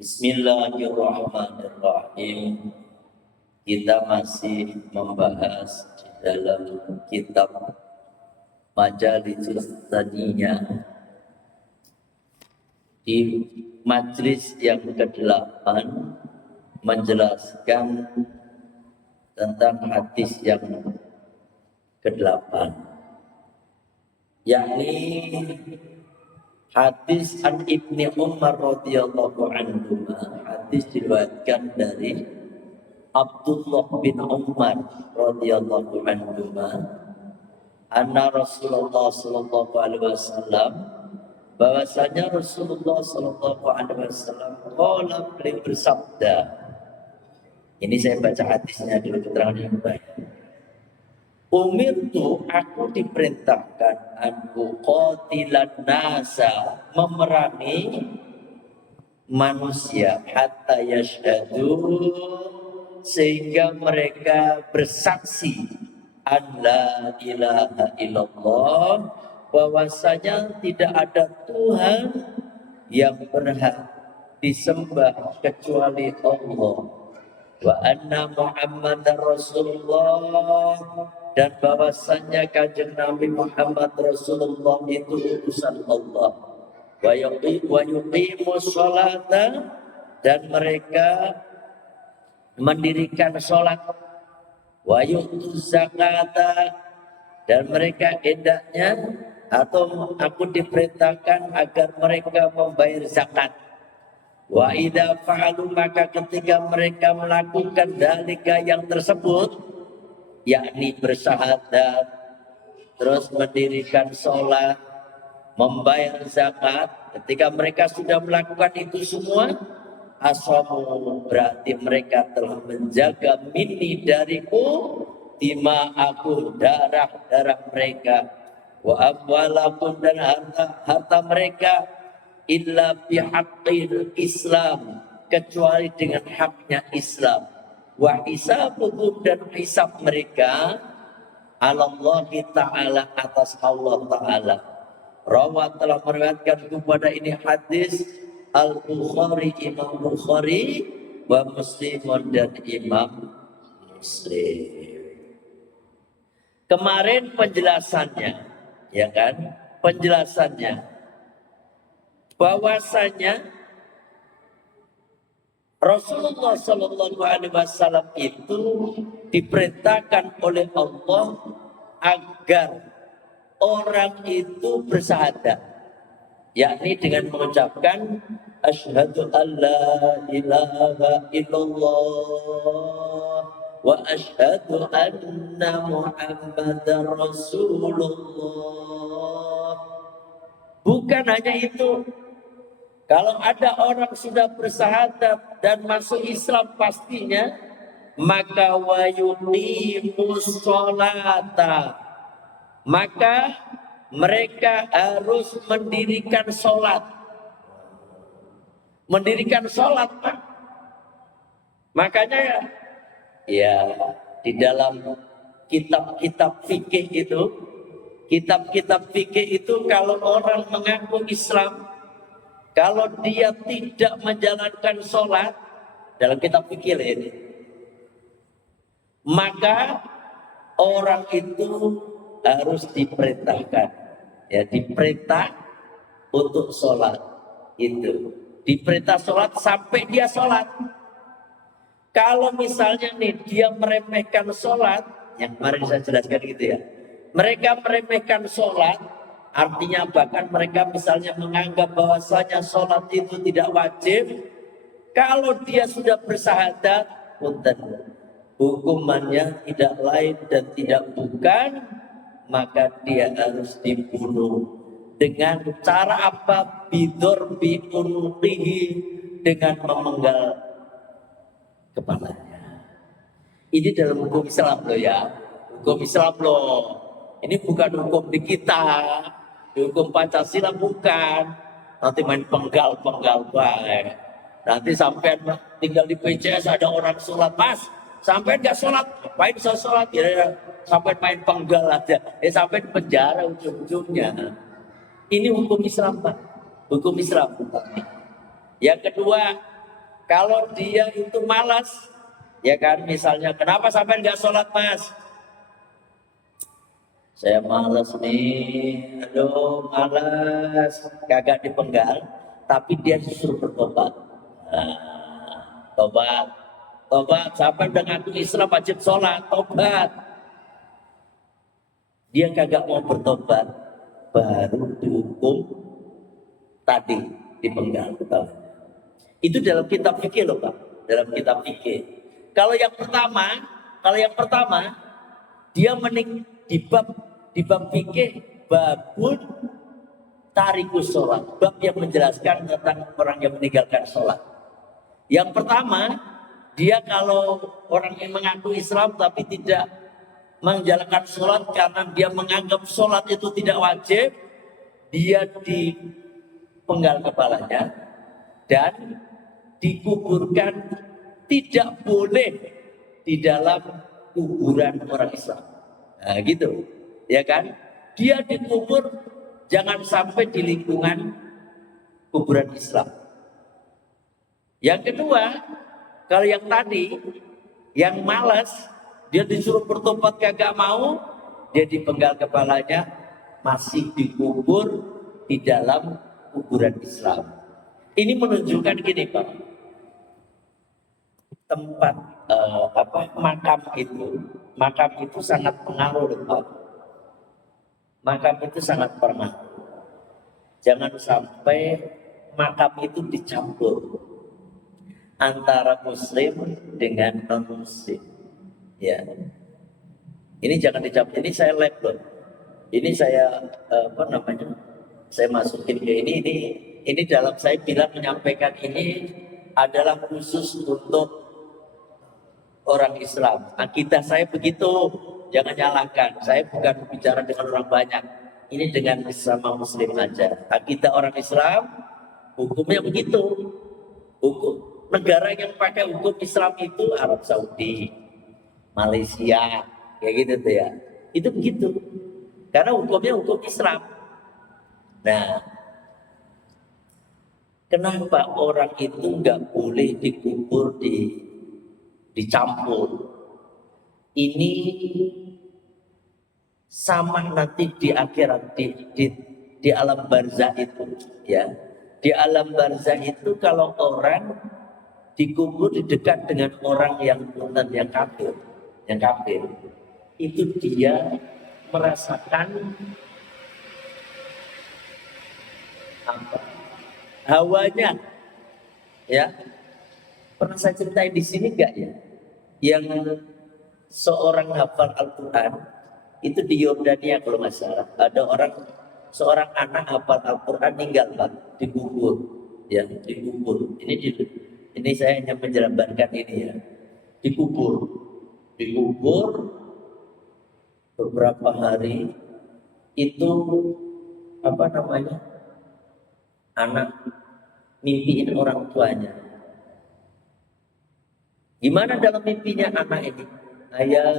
Bismillahirrahmanirrahim. Kita masih membahas di dalam kitab Majalisus Tsaniyah di majlis yang ke-8 menjelaskan tentang hadis yang ke-8, yakni hadis an Ibni Umar radhiyallahu anhu. Hadis diriwayatkan dari Abdullah bin Umar radhiyallahu anhu, anna Rasulullah sallallahu alaihi wasallam, bahwasanya Rasulullah sallallahu alaihi wasallam qala, beliau bersabda. Ini saya baca hadisnya dulu, keterangan yang baik. Umirtu, aku diperintahkan aku qatilan nasa, memerangi manusia hatta yashhadu, sehingga mereka bersaksi an la ilaha illallah, bahwasanya tidak ada Tuhan yang berhak disembah kecuali Allah, wa anna Muhammadar Rasulullah, dan bahwasanya kanjeng Nabi Muhammad Rasulullah itu utusan Allah, wa yuqimus sholata, dan mereka mendirikan sholat, wa yu'tuz zakata, dan mereka hendaknya atau aku diperintahkan agar mereka membayar zakat. Wa idza fa'alu, maka ketika mereka melakukan dalika yang tersebut, yakni bersyahadat, terus mendirikan sholat, membayar zakat, ketika mereka sudah melakukan itu semua, asamu, berarti mereka telah menjaga minni, dariku, dima'akum, darah mereka, wa amwalakum, dan harta mereka, illa bihaqqil Islam, kecuali dengan haknya Islam, wa hisabuhum, dan hisab mereka alallahi ta'ala, atas Allah ta'ala. Rawat, telah meriwayatkan kepada ini hadis Al-Bukhari, Imam Bukhari, wa Muslimun, dan Imam Muslim. Kemarin penjelasannya, ya kan? Penjelasannya bahwasanya Rasulullah Shallallahu Alaihi Wasallam itu diperintahkan oleh Allah agar orang itu bersyahadat, yakni dengan mengucapkan asyhadu alla ilaha illallah wa asyhadu anna Muhammadar Rasulullah. Bukan hanya itu, kalau ada orang sudah bersyahadat dan masuk Islam pastinya, maka wa yuqimus sholata, maka mereka harus mendirikan sholat. Mendirikan sholat, Pak. Makanya ya di dalam kitab-kitab fikih itu, kalau orang mengaku Islam, kalau dia tidak menjalankan sholat, dalam kitab fikih ini, maka orang itu harus diperintahkan, ya, diperintah untuk sholat itu, diperintah sholat sampai dia sholat. Kalau misalnya nih dia meremehkan sholat, yang kemarin saya jelaskan gitu ya, mereka meremehkan sholat, artinya bahkan mereka misalnya menganggap bahwasanya sholat itu tidak wajib. Kalau dia sudah bersyahadat, hukumannya tidak lain dan tidak bukan, maka dia harus dibunuh. Dengan cara apa? Bidorbi unuqihi, dengan memenggal kepalanya. Ini dalam hukum Islam loh ya, hukum Islam loh. Ini bukan hukum di kita, di hukum Pancasila bukan. Nanti main penggal-penggal baik. Nanti sampai tinggal di PCS ada orang sholat, Mas, sampai nggak sholat, ngapain bisa sholat? Ya, sampai main penggal aja, sampai penjara ujung-ujungnya. Ini hukum Islam, Pak, hukum Islam. Yang kedua, Kalau dia itu malas, ya kan, misalnya, kenapa sampai nggak sholat mas? Saya malas nih, aduh malas, kagak dipenggal, tapi dia disuruh bertobat. Tobat, tobat, sampai udah ngaku Islam wajib sholat, tobat. Dia kagak mau bertobat, baru dihukum tadi, dipenggal. Itu dalam kitab fikih loh Pak, dalam kitab fikih. Kalau yang pertama, dia di bab fikih babun tarikus sholat, bab yang menjelaskan tentang orang yang meninggalkan sholat. Yang pertama, dia kalau orang yang mengaku Islam tapi tidak menjalankan sholat karena dia menganggap sholat itu tidak wajib, dia dipenggal kepalanya dan dikuburkan, tidak boleh di dalam kuburan orang Islam. Nah gitu, ya kan? Dia dikubur jangan sampai di lingkungan kuburan Islam. Yang kedua, kalau yang tadi, yang malas, dia disuruh bertobat kagak mau, dia dipenggal kepalanya, masih dikubur di dalam kuburan Islam. Ini menunjukkan gini Pak, tempat makam itu sangat pengaruh Pak. Makam itu sangat bermakna. Jangan sampai makam itu dicampur antara muslim dengan non muslim. Ya. Ini jangan dicampur. Ini saya lab loh. Ini saya saya masukin ke ini dalam saya bilang menyampaikan ini adalah khusus untuk orang Islam. Akidah saya begitu, jangan nyalahkan. Saya bukan bicara dengan orang banyak. Ini dengan sesama muslim aja. Akidah orang Islam, hukumnya begitu. Hukum negara yang pakai hukum Islam itu Arab Saudi, Malaysia, kayak gitu tuh ya. Itu begitu. Karena hukumnya hukum Islam. Nah, kenapa orang itu nggak boleh dikubur dicampur? Ini sama nanti di akhirat di alam barzah itu, ya. Di alam barzah itu kalau orang dikubur di dekat dengan orang yang kafir, itu dia merasakan hawanya, ya. Pernah saya ceritain di sini enggak ya? Yang seorang hafal Al-Quran itu di Yordania kalau nggak salah, ada seorang anak hafal Al-Quran meninggal Pak, dikubur, ya, dikubur. Ini saya hanya menjelaskan ini ya, dikubur beberapa hari itu anak mimpiin orang tuanya. Gimana dalam mimpinya anak ini? Ayah,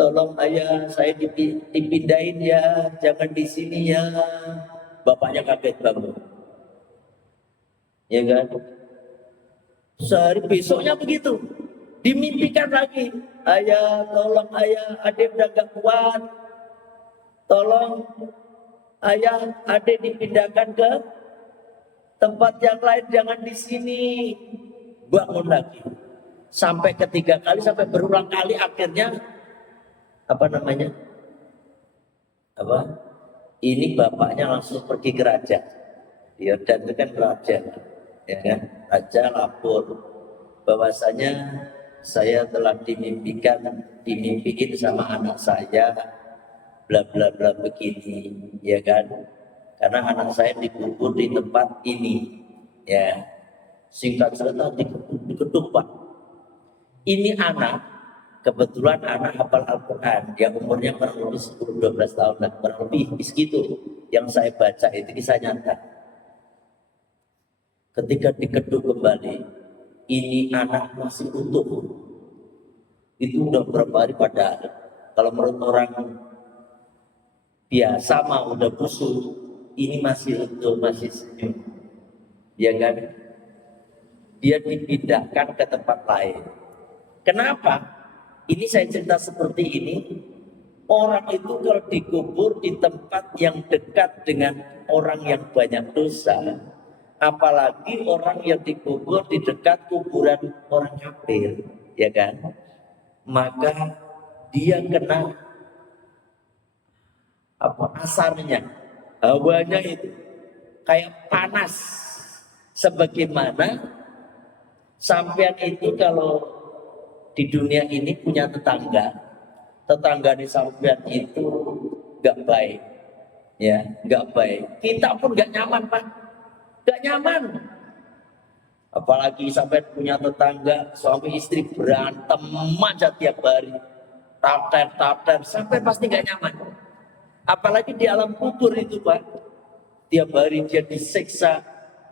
tolong ayah, saya dipindahin ya, jangan di sini ya. Bapaknya kaget banget, ya kan? Sehari besoknya begitu, dimimpikan lagi. Ayah, tolong ayah, adik udah gak kuat. Tolong ayah, adik dipindahkan ke tempat yang lain, jangan di sini. Bangun lagi. Sampai ketiga kali, sampai berulang kali, akhirnya ini bapaknya langsung pergi ke raja. Yordan itu kan raja, ya kan? Raja lapor bahwasanya saya telah dimimpiin sama anak saya, bla bla bla begini, ya kan? Karena anak saya dikubur di tempat ini, ya. Singkat cerita diketuk Pak. Ini anak, kebetulan anak hafal Al-Quran yang umurnya kurang lebih 10-12 tahun lah, kurang lebih segitu. Yang saya baca itu kisah nyata. Ketika diketuk kembali, ini anak masih utuh. Itu udah berapa hari padahal. Kalau menurut orang biasa mah udah busuk, ini masih utuh, masih senyum, ya kan? dia dipindahkan ke tempat lain. Kenapa? Ini saya cerita seperti ini. Orang itu kalau dikubur di tempat yang dekat dengan orang yang banyak dosa, apalagi orang yang dikubur di dekat kuburan orang kafir, ya kan? Maka dia kena asarnya, hawanya itu kayak panas. Sebagaimana sampean itu kalau di dunia ini punya tetangga di sampean itu gak baik, ya gak baik. Kita pun gak nyaman, Pak, gak nyaman. Apalagi sampai punya tetangga suami istri berantem aja tiap hari, tater sampai pasti gak nyaman. Apalagi di alam kubur itu, Pak, tiap hari dia disiksa,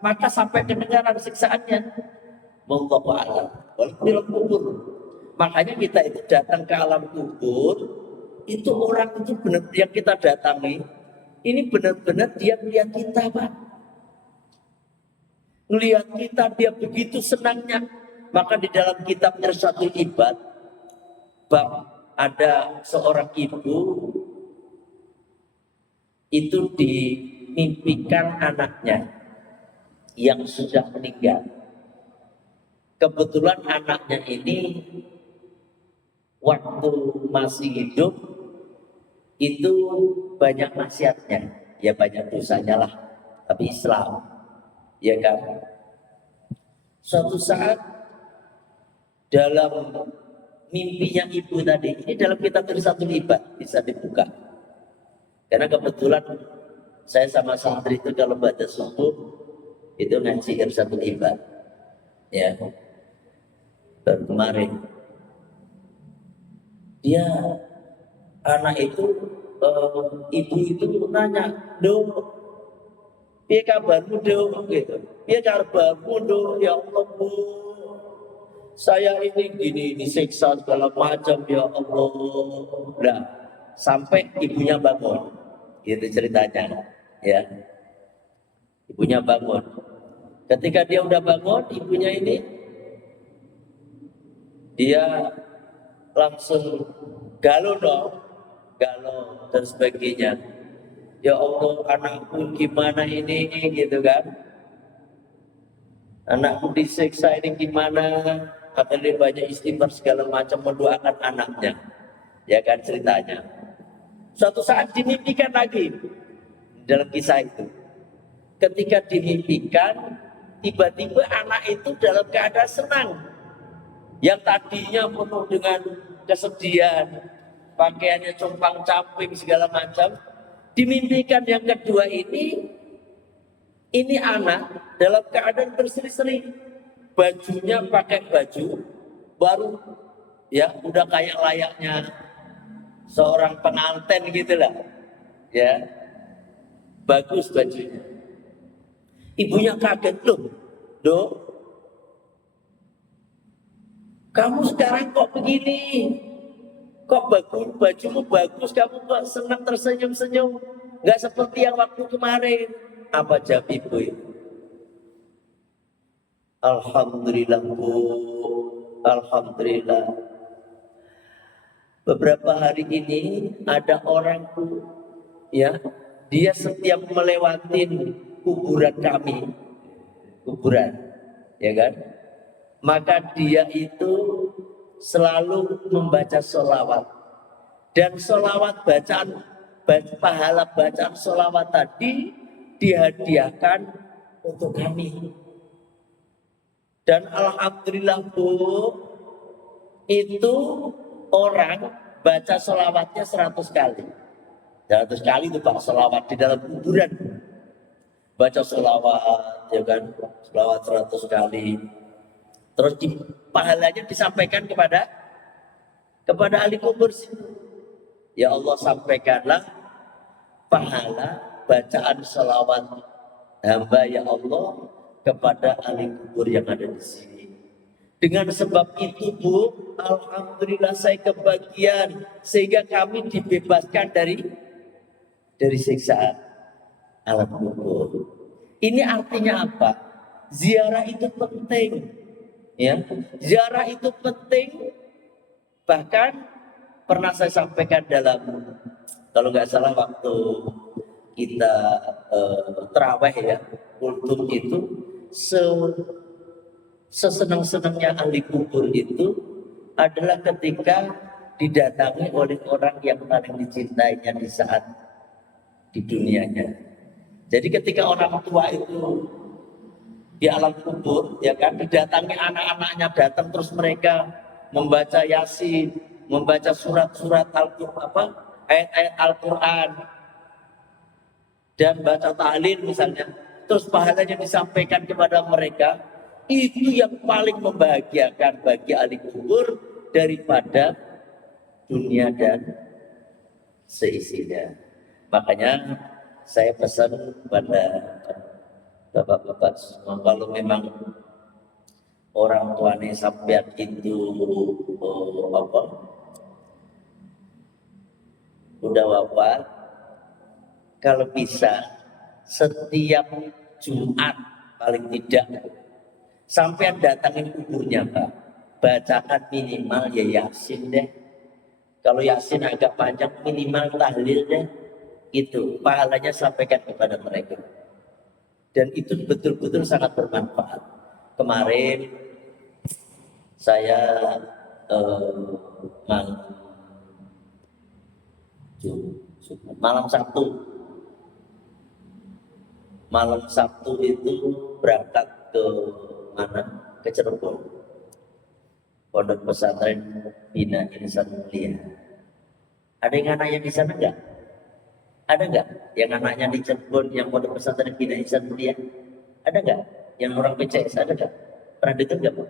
maka sampai kedengaran siksaannya. Wallahu a'lam. Walaupun di alam kubur. Makanya kita itu datang ke alam kubur, itu orang itu benar yang kita datangi, ini benar-benar dia melihat kita, Pak. Melihat kita, dia begitu senangnya. Maka di dalam kitab Irsyadul Ibad, bab ada seorang ibu itu dimimpikan anaknya yang sudah meninggal. Kebetulan anaknya ini waktu masih hidup itu banyak maksiatnya, ya banyak dosanya lah, tapi Islam, ya kan. Suatu saat dalam mimpinya ibu tadi, ini dalam kitab Irsyadul Ibad, bisa dibuka. Karena kebetulan saya sama santri itu kalau baca subuh itu ngaji Irsyadul Ibad, ya. Baru kemarin dia anak itu ibu itu nanya, "Dong, piye kabarmu, Dong?" gitu. "Piye kabarmu, Dong? Ya Allah, Bu. Saya ini gini disiksa segala macam, ya Allah." Nah, sampai ibunya bangun. Gitu ceritanya, ya. Ibunya bangun. Ketika dia udah bangun, ibunya ini dia langsung galau dong, galau dan sebagainya. "Ya Allah, anakku gimana ini," gitu kan. "Anakku disiksa ini gimana?" Katanya banyak istighfar segala macam mendoakan anaknya, ya kan ceritanya. Suatu saat dimimpikan lagi dalam kisah itu. Ketika dimimpikan, tiba-tiba anak itu dalam keadaan senang. Yang tadinya penuh dengan kesedihan, pakaiannya compang-camping segala macam, dimimpikan yang kedua ini anak dalam keadaan berseri-seri, bajunya pakai baju baru, ya udah kayak layaknya seorang pengantin gitulah, ya bagus bajunya. Ibunya kaget, "Loh, Dok, kamu sekarang kok begini? Kok bajumu bagus, kamu kok senang tersenyum-senyum, nggak seperti yang waktu kemarin." Apa jawab ibu? "Alhamdulillah, Bu, alhamdulillah. Beberapa hari ini ada orang, Bu, ya, dia setiap melewatin kuburan kami, kuburan, ya kan, maka dia itu selalu membaca sholawat, dan sholawat pahala bacaan sholawat tadi dihadiahkan untuk kami. Dan alhamdulillah, Bu, itu orang baca sholawatnya 100 kali. 100 kali itu Pak, sholawat di dalam kuburan. Baca sholawat, ya kan, sholawat 100 kali. Terus pahalanya disampaikan kepada ahli kubur situ. Ya Allah, sampaikanlah pahala bacaan sholawat hamba ya Allah kepada ahli kubur yang ada di sini. Dengan sebab itu, Bu, alhamdulillah saya kebagian sehingga kami dibebaskan dari siksaan alam kubur." Ini artinya apa? Ziarah itu penting. Ya, ziarah itu penting. Bahkan pernah saya sampaikan dalam, kalau nggak salah waktu kita terawih ya, kultum itu sesenang-senangnya ahli kubur itu adalah ketika didatangi oleh orang yang paling dicintainya di saat di dunianya. Jadi ketika orang tua itu di alam kubur, ya kan, didatangi anak-anaknya, datang terus mereka membaca Yasin, membaca surat-surat Al-Qur'an, ayat-ayat Al-Qur'an, dan baca tahlil misalnya, terus pahalanya disampaikan kepada mereka, itu yang paling membahagiakan bagi ahli kubur daripada dunia dan seisinya. Makanya saya pesan kepada bapak-bapak semua, kalau memang orang tuanya sampean itu udah wafat, kalau bisa setiap Jumat paling tidak sampean datangin kuburnya Pak, bacakan minimal ya Yasin deh. Kalau Yasin agak panjang minimal tahlil deh. Itu pahalanya sampaikan kepada mereka. Dan itu betul-betul sangat bermanfaat. Kemarin saya malam Sabtu itu berangkat ke mana? Ke Cirebon, pondok pesantren Bina Insan Mulia. Ada yang anaknya di sana enggak? Ada enggak yang anaknya di Cirebon yang pondok pesantren Bina Insan Mulia? Ada enggak? Yang orang PCS ada enggak? Pernah dengar enggak Pak?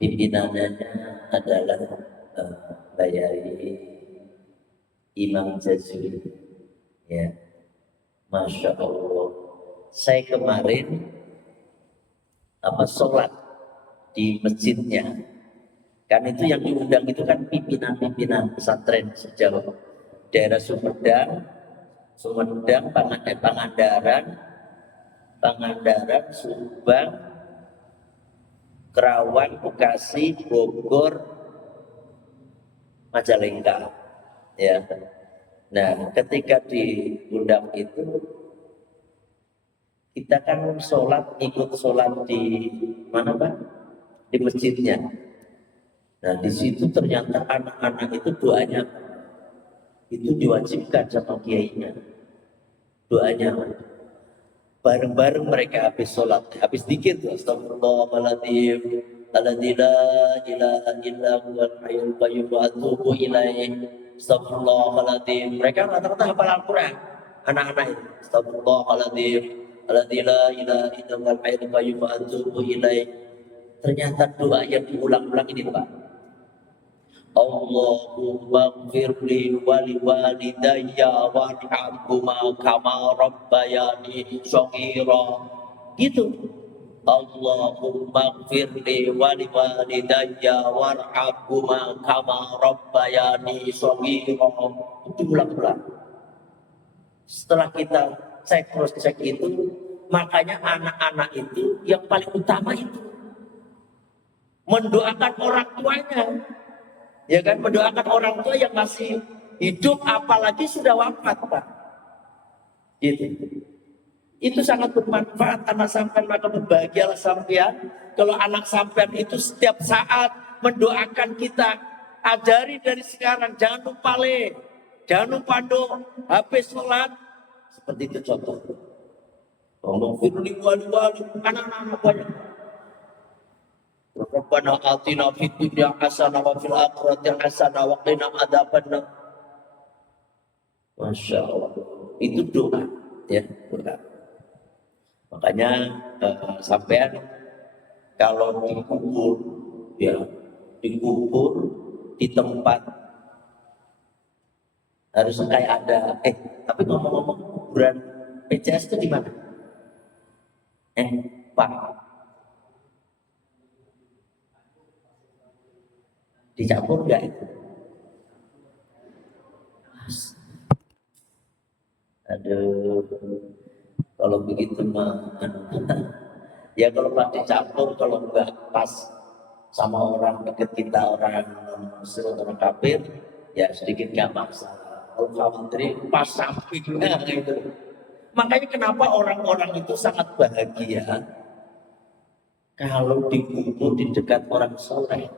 Pimpinannya adalah Bayari Imam Jazuli, ya, Masya Allah. Saya kemarin sholat di masjidnya, kan itu yang diundang itu kan pimpinan-pimpinan pesantren sejauh daerah Sumedang, Pangandaran, Subang, Kerawang, Bekasi, Bogor, Majalengka, ya. Nah, ketika diundang itu kita kan ikut sholat di mana Pak? Di masjidnya. Nah, di situ ternyata anak-anak itu doanya itu diwajibkan sama kiainya. Doanya bareng-bareng mereka habis sholat, habis dikit, astagfirullahaladzim, alladzi la ilaha illa huwal hayyul qayyum wa atubu ilaih, astagfirullahaladzim. Mereka rata-rata hafal Al-Quran, anak-anak itu, astagfirullahaladzim, alladzi la ilaha illa huwal hayyul qayyum wa atubu ilaih. Ternyata doa yang diulang-ulang ini Pak, Allahumma gfirli wali walidayya warhamhuma kama rabbayani shaghira. Gitu. Allahumma gfirli wali walidayya warhamhuma kama rabbayani shaghira. Itu ulang-ulang. Setelah kita cross check itu, makanya anak-anak itu yang paling utama itu mendoakan orang tuanya. Ya kan, mendoakan orang tua yang masih hidup, apalagi sudah wafat Pak. Gitu. Itu sangat bermanfaat anak sampean, maka berbahagialah sampean kalau anak sampean itu setiap saat mendoakan kita. Ajari dari sekarang, jangan lupa jangan lupa habis sholat seperti itu contoh. Ngomong firli wali anak-anak banyak. Rabbana atina fid dunya hasanah wa fil akhirati hasanah wa qina adzabannar. Masya Allah, itu doa, ya, doa. Makanya sampean kalau dikubur, ya, dikubur di tempat harus kayak ada. Tapi ngomong-ngomong, kuburan PCS itu di mana? Pak, dicampur enggak itu? Aduh, kalau begitu mah Ya kalau pas dicampur, kalau enggak pas sama orang deket kita, orang muslim, orang kafir, ya sedikit nggak masalah. Kalau khawatir pas sampingnya gitu. Makanya kenapa orang-orang itu sangat bahagia kalau dikubur di dekat orang soleh.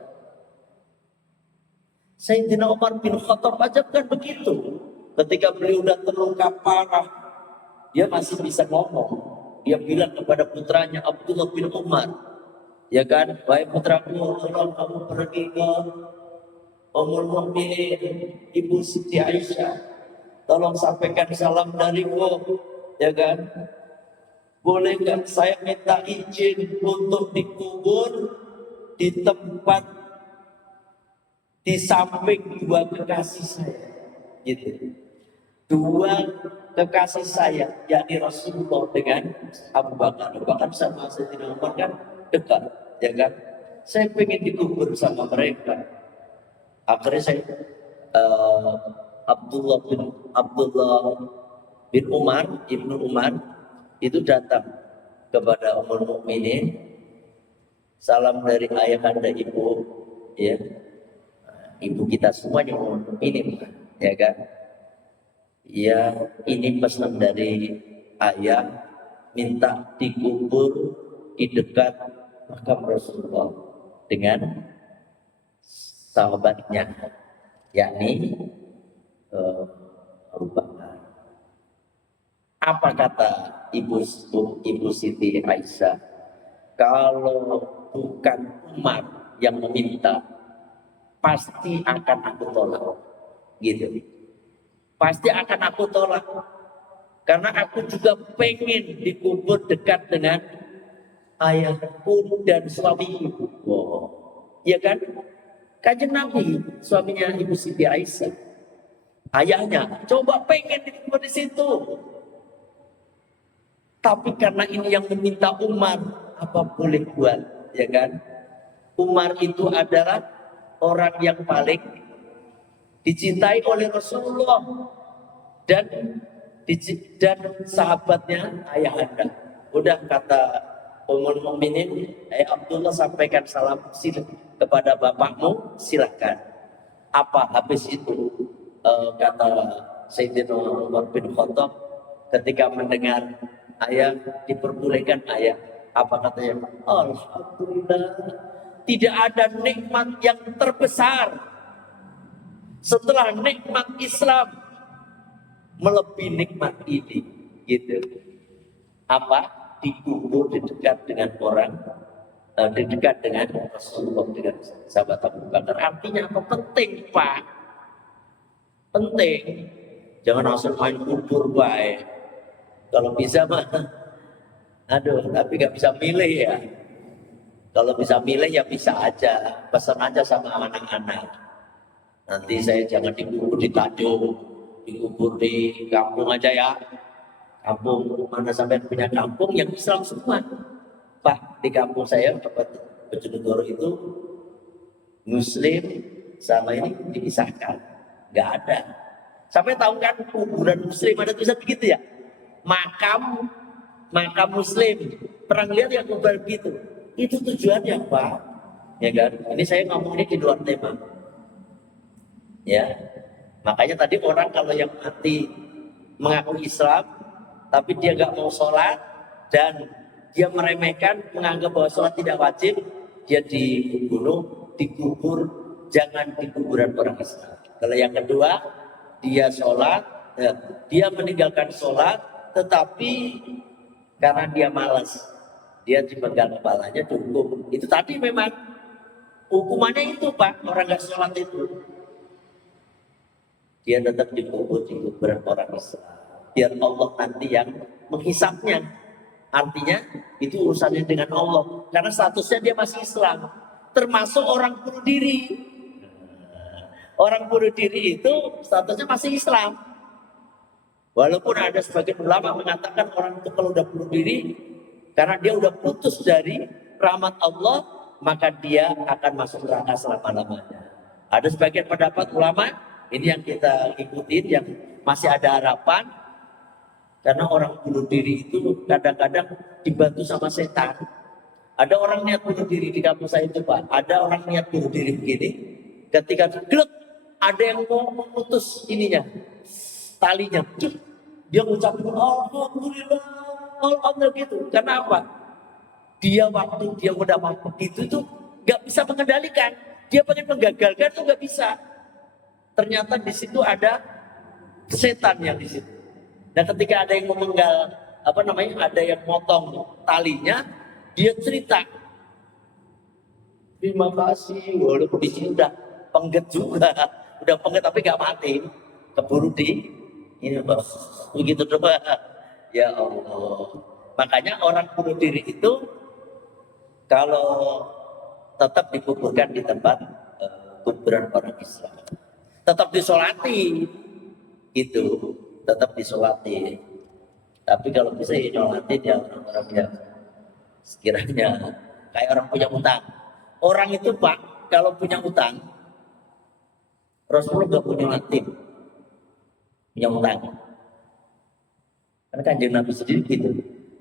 Sayyidina Umar bin Khattab aja kan begitu. Ketika beliau udah terluka parah, dia masih bisa ngomong. Dia bilang kepada putranya Abdullah bin Umar, ya kan, baik putraku, tolong kamu pergi ke Ummul Mukminin Ibu Siti Aisyah, tolong sampaikan salam dariku, ya kan. Boleh nggak saya minta izin untuk dikubur di tempat di samping dua kekasih saya, gitu. Dua kekasih saya, yakni Rasulullah dengan Abu Bakar. Abu Bakar sama Sayyidina Umar kan dekat, ya kan. Saya pengen dikubur sama mereka. Akhirnya saya Abdullah bin Umar, Ibnu Umar itu datang kepada Ummul Mukminin, salam dari ayah anda ibu, ya, ibu kita semuanya Ummul Mukminin, ya kan. Ya, ini pesan dari ayah, minta dikubur di dekat makam Rasulullah dengan sahabatnya, yakni Abu Bakar. Apa kata Ibu Siti Aisyah? Kalau bukan Umar yang meminta, pasti akan aku tolak, gitu. Pasti akan aku tolak, karena aku juga pengen dikubur dekat dengan ayahku dan suamiku. Wow. Ya kan? Kanjeng Nabi, suaminya Ibu Siti Aisyah, ayahnya coba pengen dikubur di situ. Tapi karena ini yang meminta Umar, apa boleh buat, ya kan? Umar itu adalah orang yang paling dicintai oleh Rasulullah dan sahabatnya ayah anda. Udah kata Ummul Mukminin, Abdullah sampaikan salam kepada bapakmu, silakan. Apa habis itu kata Sayyidina Umar bin Khattab ketika mendengar ayah diperbolehkan ayah, apa katanya? Alhamdulillah, tidak ada nikmat yang terbesar setelah nikmat Islam melebihi nikmat ini, gitu. Apa? Dikubur di dekat dengan orang, di dekat dengan Rasulullah, dengan sahabat Abu Bakar. Artinya apa? Penting, Pak. Penting. Jangan langsung main kubur baik. Kalau bisa mah, aduh, tapi nggak bisa milih ya. Kalau bisa milih ya bisa aja, pesan aja sama anak-anak. Nanti saya jangan dikubur di Tanjung, dikubur di kampung aja ya. Kampung mana sampai punya kampung yang Islam semua. Pak, di kampung saya tempat Bojonegoro itu Muslim sama ini dipisahkan, nggak ada. Sampai tahu kan kuburan Muslim ada tulisan begitu ya, makam Muslim. Pernah lihat ya kuburan begitu? Itu tujuannya Pak, ya kan? Ini saya ngomong ini di luar tema. Ya, makanya tadi orang kalau yang mati mengaku Islam tapi dia nggak mau sholat dan dia meremehkan, menganggap bahwa sholat tidak wajib, dia dibunuh, dikubur, jangan di kuburan orang Islam. Kalau yang kedua, dia sholat, dia meninggalkan sholat, tetapi karena dia malas, dia dipenggal kepalanya, dihukum. Itu tadi memang hukumannya itu Pak, orang nggak sholat itu. Dia tetap dikubur di kuburan orang Islam. Biar Allah nanti yang menghisapnya. Artinya itu urusannya dengan Allah. Karena statusnya dia masih Islam. Termasuk orang bunuh diri. Orang bunuh diri itu statusnya masih Islam. Walaupun ada sebagian ulama mengatakan orang itu kalau udah bunuh diri, karena dia udah putus dari rahmat Allah, maka dia akan masuk neraka selama-lamanya. Ada sebagian pendapat ulama, ini yang kita ikutin, yang masih ada harapan. Karena orang bunuh diri itu kadang-kadang dibantu sama setan. Ada orang niat bunuh diri di kampus saya itu Pak. Ada orang niat bunuh diri begini. Ketika glek, ada yang mau memutus ininya, talinya. Dia mengucapkan Alhamdulillah, Alhamdulillah gitu. Karena apa? Dia waktu dia udah mau begitu tuh nggak bisa mengendalikan. Dia pengen menggagalkan tuh nggak bisa. Ternyata di situ ada setan yang di situ. Dan ketika ada yang memenggal, ada yang motong talinya, dia cerita, terima kasih, walaupun di sini udah pengget juga, udah pengget tapi nggak mati, keburu di ini begitu doang. Ya Allah. Makanya orang bunuh diri itu kalau tetap dikuburkan di tempat kuburan orang Islam, tetap disolati, itu tetap disolati. Tapi kalau bisa ya nyolatin ya orang-orang yang sekiranya kayak orang punya utang. Orang itu Pak, kalau punya utang, Rasulullah nggak punya nyolatin, punya utang. Karena Kanjeng Nabi sendiri gitu.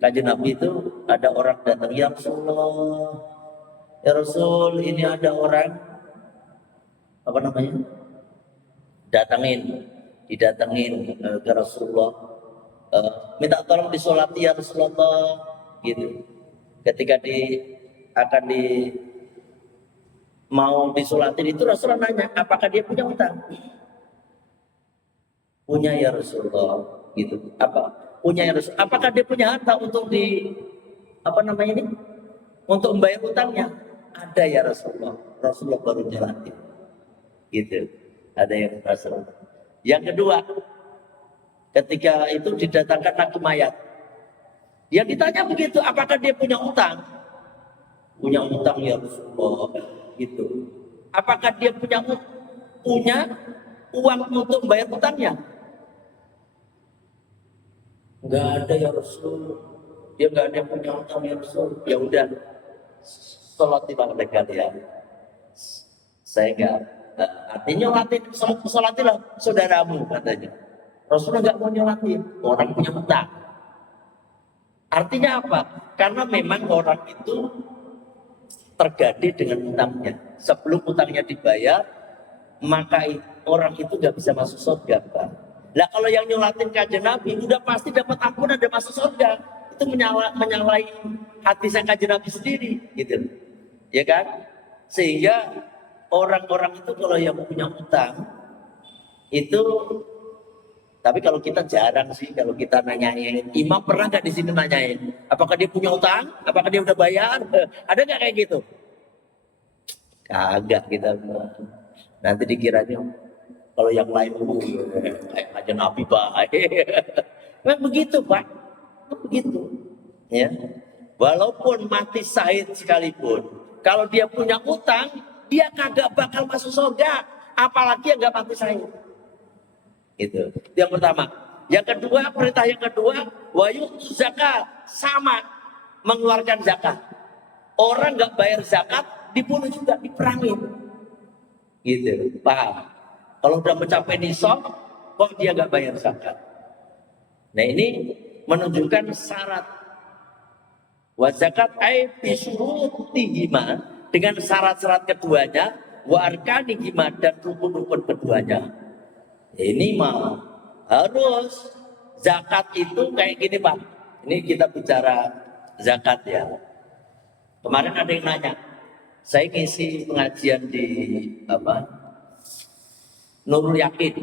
Kanjeng Nabi itu ada orang datang, ya Rasulullah, ya Rasul, ini ada orang didatengin ke Rasulullah, minta tolong disolati ya Rasulullah, gitu. Ketika mau disolatin itu Rasulullah nanya, apakah dia punya utang? Punya ya Rasulullah, gitu. Punya ya Rasul. Apakah dia punya harta untuk untuk membayar utangnya? Ada ya Rasulullah. Rasulullah baru nyolatin. Gitu. Ada yang Rasulullah. Yang kedua, ketika itu didatangkan lagi mayat. Yang ditanya begitu, apakah dia punya utang? Punya utang ya Rasulullah. Gitu. Apakah dia punya uang untuk membayar utangnya? Enggak ada ya Rasul. Dia enggak ada yang punya utang ya Rasul. Ya udah, sholatilah oleh kalian. Saya enggak, artinya sholatilah saudaramu katanya. Rasulullah enggak mau nyolatin, orang punya utang. Artinya apa? Karena memang orang itu tergade dengan utangnya. Sebelum utangnya dibayar, maka orang itu nggak bisa masuk surga, Pak. Nah kalau yang nyolatin Kanjeng Nabi udah pasti dapat ampunan dan masuk surga. Itu menyalahi hati sang Kanjeng Nabi sendiri, gitu, ya kan? Sehingga orang-orang itu kalau yang punya utang itu, tapi kalau kita jarang sih kalau kita nanyain. Imam pernah nggak di sini nanyain? Apakah dia punya utang? Apakah dia udah bayar? Ada nggak kayak gitu? Kagak kita. Nanti dikiranya kalau yang lain aja Nabi baik. Memang begitu Pak, begitu. Ya, walaupun mati syahid sekalipun, kalau dia punya utang, dia kagak bakal masuk surga, apalagi yang nggak mati syahid. Itu yang pertama. Yang kedua, perintah yang kedua, wayuk zakat, sama mengeluarkan zakat. Orang nggak bayar zakat, dibunuh juga, diperangin. Gitu, paham? Kalau udah mencapai nisab, kok dia nggak bayar zakat? Nah ini menunjukkan syarat. Wa zakat ay bisyurutihima, dengan syarat-syarat keduanya, wa arkanihima, dan rukun-rukun keduanya. Ini mah harus zakat itu kayak gini Pak. Ini kita bicara zakat ya. Kemarin ada yang nanya, saya ngisi pengajian di Nurul Yakin,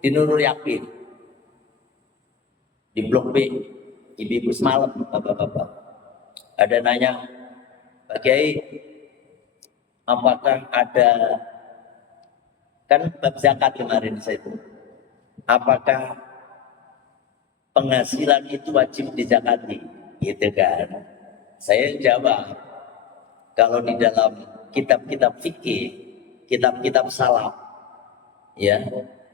di Nurul Yakin, di Blok B, ibu-ibu semalam, bapak-bapak. Ada nanya, Pak Kiai, apakah ada, kan bab zakat kemarin saya itu, apakah penghasilan itu wajib dizakati, gitu kan? Saya jawab, kalau di dalam kitab-kitab fikih, kitab-kitab salaf, ya,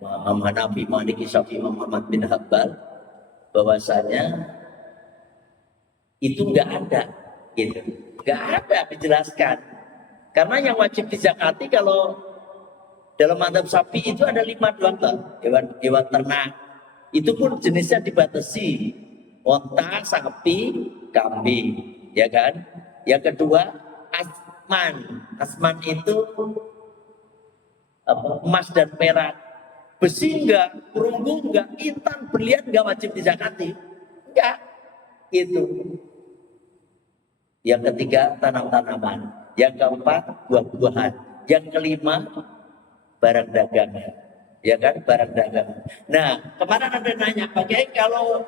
Imam Hanafi, Maliki, Syafi'i, Muhammad bin Hambal, bahwasanya itu nggak ada, gitu, nggak ada dijelaskan. Karena yang wajib dizakati kalau dalam madzhab Syafi'i itu ada 5 doang, hewan ternak. Itu pun jenisnya dibatasi, onta, sapi, kambing, ya kan? Yang kedua, asman. Asman itu emas dan perak. Besi enggak, perunggu enggak, intan, berlian enggak wajib dizakati. Enggak. Itu. Yang ketiga, tanam-tanaman. Yang keempat, buah-buahan. Yang kelima, barang dagangan. Ya kan, barang dagangan. Nah, kemarin ada nanya, Pak, kalau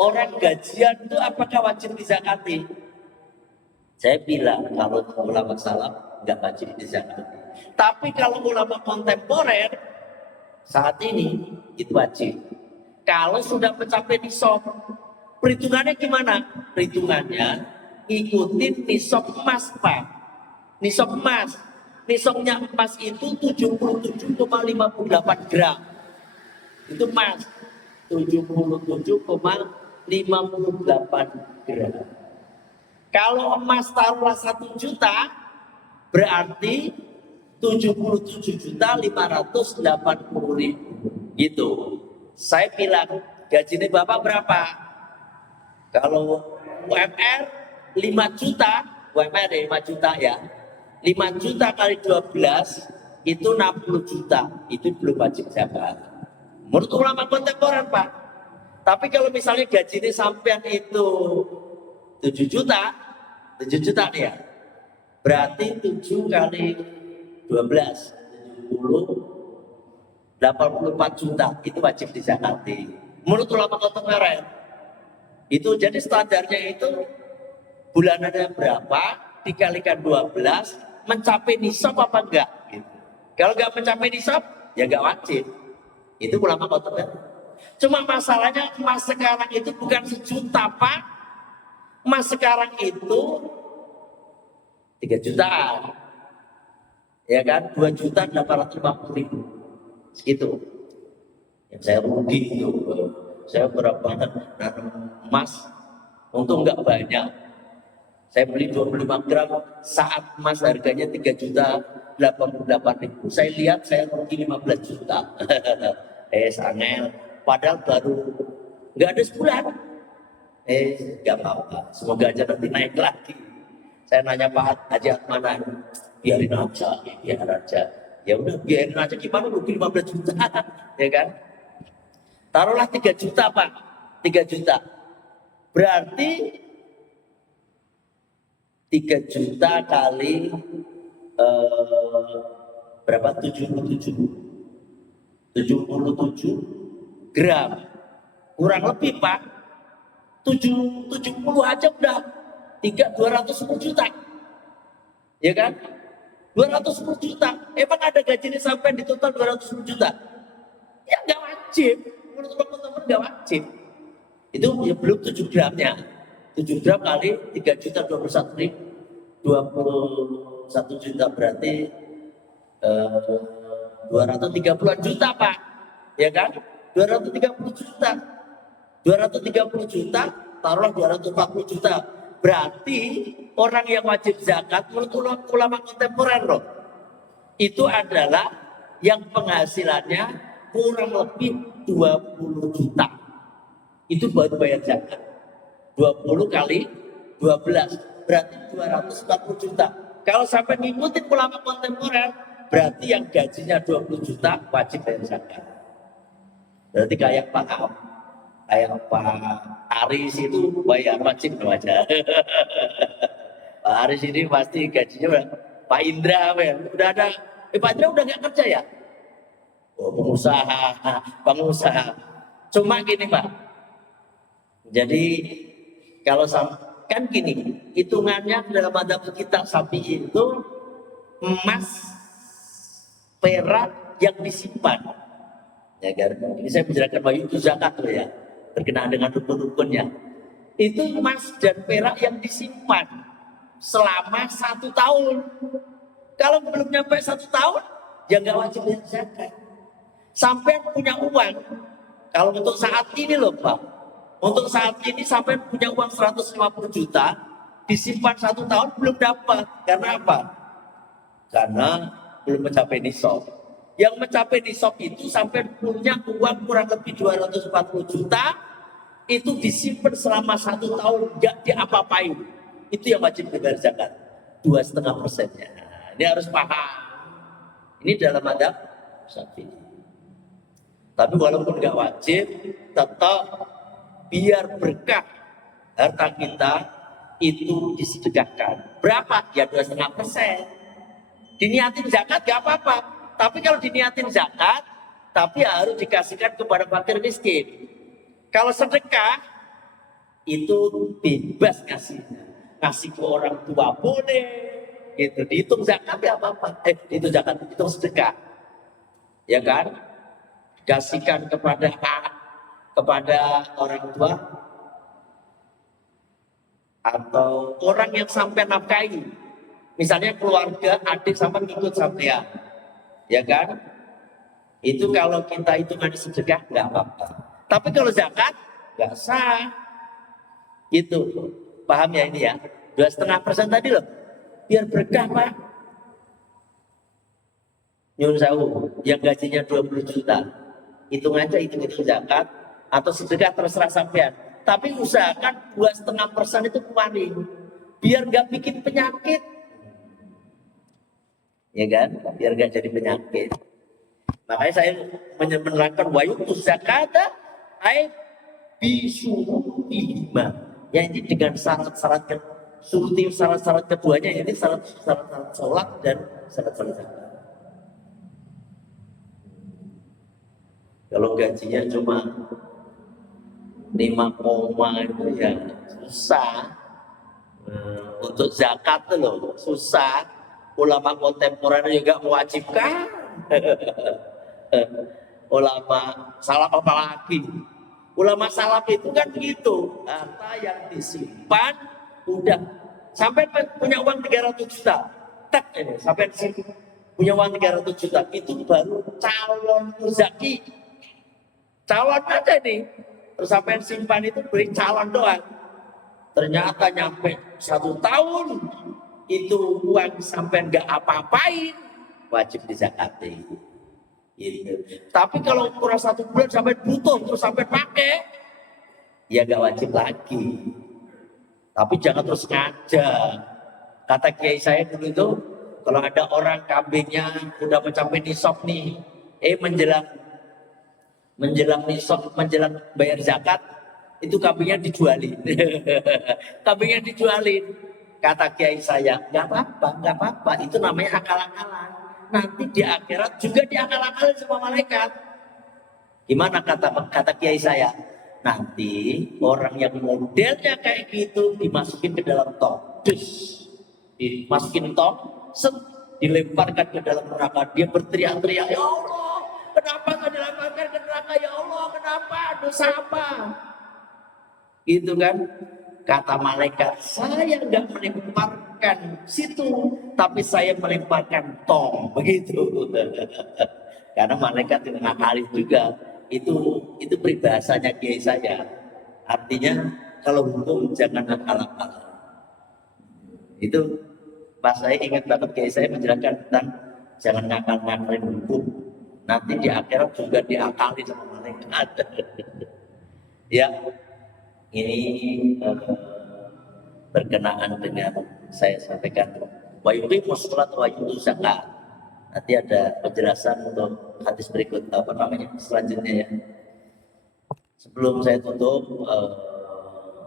orang gajian itu apakah wajib dizakati? Saya bilang kalau ulama salaf nggak wajib dizakati. Tapi kalau ulama kontemporer saat ini itu wajib. Kalau sudah mencapai nisab, perhitungannya gimana? Perhitungannya ikutin nisab emas, Pak. Nisab emas. Nisabnya emas itu 77,58 gram. Itu emas. 77,58 gram. Kalau emas taruhlah 1 juta, berarti 77.580.000 gitu. Saya bilang, gajinya Bapak berapa? Kalau UMR 5 juta, UMR 5 juta ya. 5 juta kali 12 itu 60 juta. Itu belum wajib zakat. Menurut ulama kontemporer, Pak. Tapi kalau misalnya gajinya sampean itu 7 juta nih ya. Berarti 7 kali 12, 84 juta itu wajib dizakati. Menurut ulama kontemporer. Itu jadi standarnya itu bulanannya berapa dikalikan 12 mencapai nisab apa enggak gitu. Kalau enggak mencapai nisab ya enggak wajib. Itu ulama kontemporer. Cuma masalahnya emas sekarang itu bukan 1 juta, Pak. Emas sekarang itu 3 jutaan. Ya kan? 2.850.000. Segitu. Yang saya rugi itu. Saya berapa nanam emas untung enggak banyak. Saya beli 25 gram saat emas harganya 3.088.000. Saya lihat saya rugi 15 juta. Sangel. Padahal baru enggak ada sebulan. Enggak apa-apa. Semoga aja nanti naik lagi. Saya nanya Pak Haji Atmanan, biarin aja, biar aja. Ya udah biarin aja, gimana rugi 15 juta, ya kan? Taruhlah 3 juta, Pak. 3 juta. Berarti 3 juta kali berapa? 77 gram. Kurang lebih, Pak. 70 aja udah 210 juta. Ya kan? 210 juta. Emang ada gajinya sampai di total 210 juta? Ya nggak wajib. Menurut teman-teman nggak wajib. Itu ya belum 7 gramnya. 7 gram kali 3 juta 21 ribu. 21 juta berarti 230 juta, Pak. Ya kan? 230 juta. 230 juta, taruhlah 240 juta. Berarti orang yang wajib zakat menurut ulama kontemporer loh, itu adalah yang penghasilannya kurang lebih 20 juta. Itu baru bayar zakat. 20 kali 12 berarti 240 juta. Kalau sampai ngikutin ulama kontemporer, berarti yang gajinya 20 juta wajib bayar zakat. Berarti kayak Pak Aris itu bayar wajib aja. Pak Aris ini pasti gajinya udah, Pak Indra udah ada. Pak Indra udah nggak kerja ya? Oh, pengusaha. Cuma gini, Pak. Jadi kalau kan gini, hitungannya dalam adab kita sapi itu emas, perak yang disimpan. Ya kan? Ini saya menjelaskan bahwa itu zakat loh ya. Berkenaan dengan rukun-rukunnya. Itu emas dan perak yang disimpan selama 1 tahun. Kalau belum nyampe 1 tahun, ya nggak wajib zakat. Sampai punya uang. Kalau untuk saat ini loh, Pak. Untuk saat ini sampai punya uang 150 juta, disimpan 1 tahun belum dapat. Karena apa? Karena belum mencapai nisab. Yang mencapai nisab itu sampai punya uang kurang lebih 240 juta, itu disimpan selama 1 tahun, nggak diapa-apain. itu yang wajib bayar zakat, 2,5%-nya. Nah, ini harus paham. Ini dalam adab Syafi'i. Tapi walaupun nggak wajib, tetap biar berkah harta kita itu disedekahkan. Berapa? Ya 2,5%. Diniatin zakat gak apa-apa. Tapi kalau diniatin zakat, tapi harus dikasihkan kepada fakir miskin. Kalau sedekah, itu bebas ngasihnya. Ngasih ke orang tua boleh. Gitu. Dihitung zakat ya apa-apa. Itu zakat, itu sedekah. Ya kan? Kasihkan kepada orang tua atau orang yang sampai nafkahi, misalnya keluarga, adik sama ngikut sampean, ya kan? Itu kalau kita hitungan sedekah nggak apa-apa. Tapi kalau zakat nggak sah. Itu paham ya ini ya? 2,5% tadi loh, biar berkah Pak. Nyun sewu, yang gajinya 20 juta, hitung aja hitung zakat atau sedekah terserah sampean. Tapi usahakan 2,5% itu keluarin, biar nggak bikin penyakit, ya kan? Biar nggak jadi penyakit. Makanya saya menerangkan wayutu zakata ay bisyurutihima. Ya ini dengan syarat-syarat syarat-syarat keduanya, ini syarat-syarat sholat dan syarat-syarat zakat. Kalau gajinya cuma 5 koma itu ya susah. Untuk zakat tuh loh susah. Ulama kontemporer juga mewajibkan. Ulama salaf apa lagi? Ulama salaf itu kan begitu, harta yang disimpan udah sampai punya uang 300 juta, tak ini sampai punya uang 300 juta itu baru calon muzaki, calon aja nih. Terus sampai simpan itu beri calon doang. Ternyata nyampe 1 tahun itu uang sampai nggak apa-apain, wajib dizakati. Gitu. Tapi kalau kurang 1 bulan sampai butuh terus sampai pakai, ya nggak wajib lagi. Tapi jangan terus ngajak. Kata kiai saya dulu itu, kalau ada orang kambingnya udah mencapai nisab nih, menjelang nisab, menjelang bayar zakat, itu kambingnya dijualin. Kambingnya dijualin. Kata kiai saya, nggak apa-apa, itu namanya akal-akalan. Nanti di akhirat juga diakal-akalin sama malaikat. Gimana kata kiai saya? Nanti orang yang modelnya kayak gitu dimasukin ke dalam tong, dimasukin tong, dilemparkan ke dalam neraka. Dia berteriak-teriak, ya Allah, kenapa nggak dilemparkan ke neraka? Ya Allah, kenapa? Dosa apa? Gitu kan? Kata malaikat, saya nggak melemparkan situ, tapi saya melemparkan tong, begitu. Karena malaikat yang ngakali juga, itu peribahasanya kiai saya. Artinya kalau hukum jangan akal-akal. Itu pas saya ingat banget kiai saya menjelaskan tentang jangan ngakal-ngakalin hukum. Nanti di akhirat juga diakali sama malaikat. Ya. Ini berkenaan dengan saya sampaikan wa yuqimus shalat wa yutuz zakat. Nanti ada penjelasan untuk hadis berikut selanjutnya ya. Sebelum saya tutup